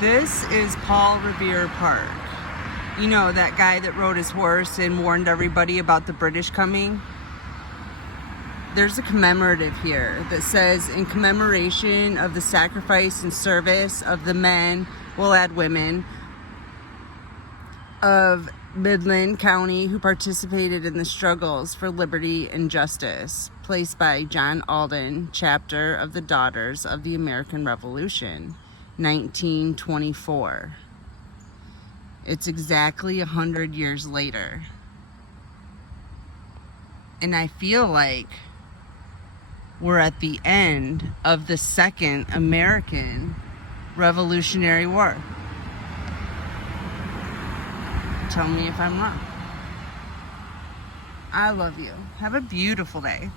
This is Paul Revere Park. You know, that guy that rode his horse and warned everybody about the British coming? There's a commemorative here that says, in commemoration of the sacrifice and service of the men, we'll add women, of Midland County who participated in the struggles for liberty and justice, placed by John Alden, chapter of the Daughters of the American Revolution, 1924. It's exactly 100 years later. And I feel like we're at the end of the Second American Revolutionary War. Tell me if I'm wrong. I love you. Have a beautiful day.